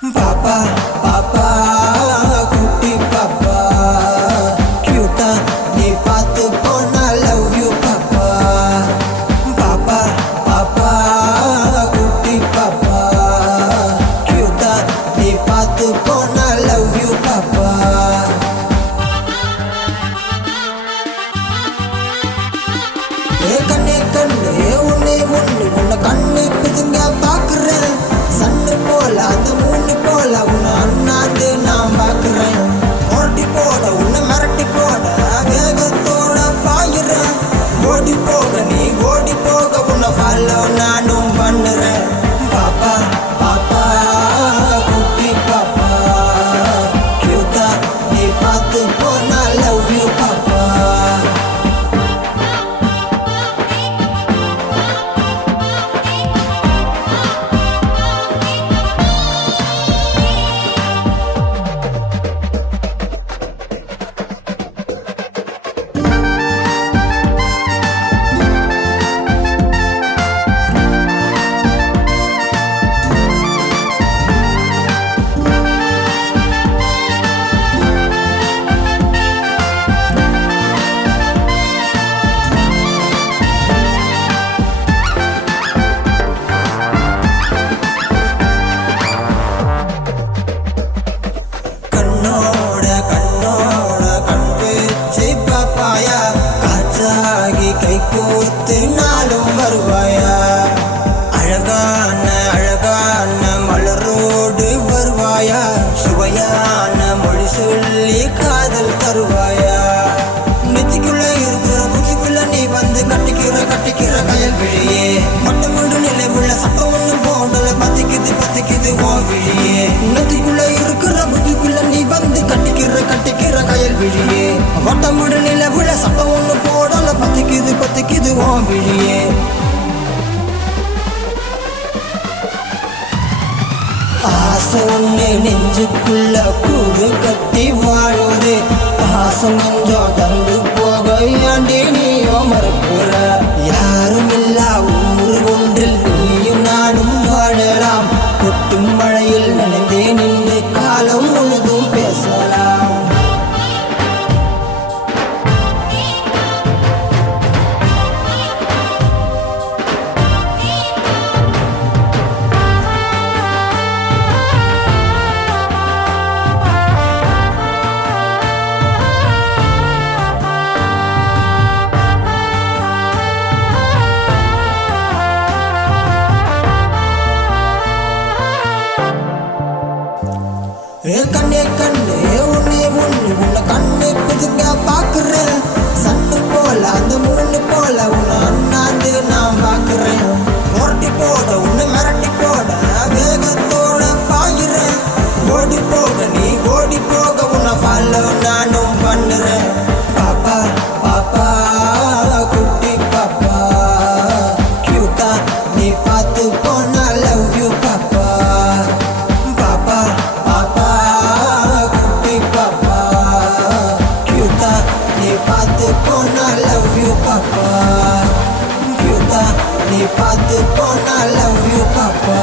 பாப்பா பாப்பா குட்டி பாப்பா கியூட்டா நீ பார்த்து போனா லவ் யூ பாப்பா பாப்பா பாப்பா குட்டி பாப்பா கியூட்டா நீ பார்த்து போனா லவ் யூ பாப்பா கண்ணே கண்ணே உன்னை உன்னை கண்ணு பிதுங்க பாக்குறேன் சன்னு போல அந்த மூணு போல உன்னை அண்ணாந்து நான் பாக்குறேன் ஓட்டி போட உன்னை மிரட்டி போட வேகத்தோட பாயிறேன் ஓடி போக நீ ஓடி போக உன்னை ஃபாலோ நானும் பண்ணுறேன் பாப்பா பாப்பா குட்டி பாப்பா கியூட்டா நீ பார்த்து போனா லவ் யூ பாப்பா கை கோர்த்து நாளும் வருவாயா அழகான அழகான மலரோடு வருவாயா சுவையான மொழி சொல்லி காதல் தருவாயா நெத்திக்குள்ள இருக்கிற முத்திக்குள்ள நீ வந்து கட்டிக்கிற கயல் விழியே மட்டமொன்று நிலைவுள்ள சட்டம் ஒன்று போடல பத்திக்குது ஓ விழியே நெத்திக்குள்ள இருக்கிற முத்திக்குள்ள நீ வந்து கட்டிக்கிற கயல் விழியே மட்டமொன்று நிலைவுள்ள சட்டம் ஒன்று போடல பத்திக்குது ஓ விழியே ஆசை ஒன்று நெஞ்சுக்குள்ள கூடு கட்டி வாழுது பாசம் கொஞ்சம் தந்து போக ஏண்டி நீயோ மறுப்புற யாரும் இல்லா ஊர் ஒன்றில் நீயும் நானும் வாழலாம் கொட்டும் மழையில் நனைந்தே நின்று காலம் முழுதும் பேசலாம் கண்ணே கண்ணே உன்னை கண்ணு பிதுங்க பாக்குறேன் சன்னு போல அந்த மூணு போல உன்னை அண்ணாந்து நான் பாக்குறேன் ஓட்டி போட உன்னை மிரட்டி போட வேகத்தோட பாயிறேன் ஓடி போக நீ ஓடி போக உன்னை ஃபாலோ நானும் பண்ணுறேன் பாப்பா பாப்பா குட்டி பாப்பா கியூட்டா நீ பார்த்து போனா லவ் யூ பாப்பா பாப்பா பாப்பா நீ பார்த்து போனா லவ் யூ பாப்பா கியூட்டா நீ பார்த்து போனா லவ் யூ பாப்பா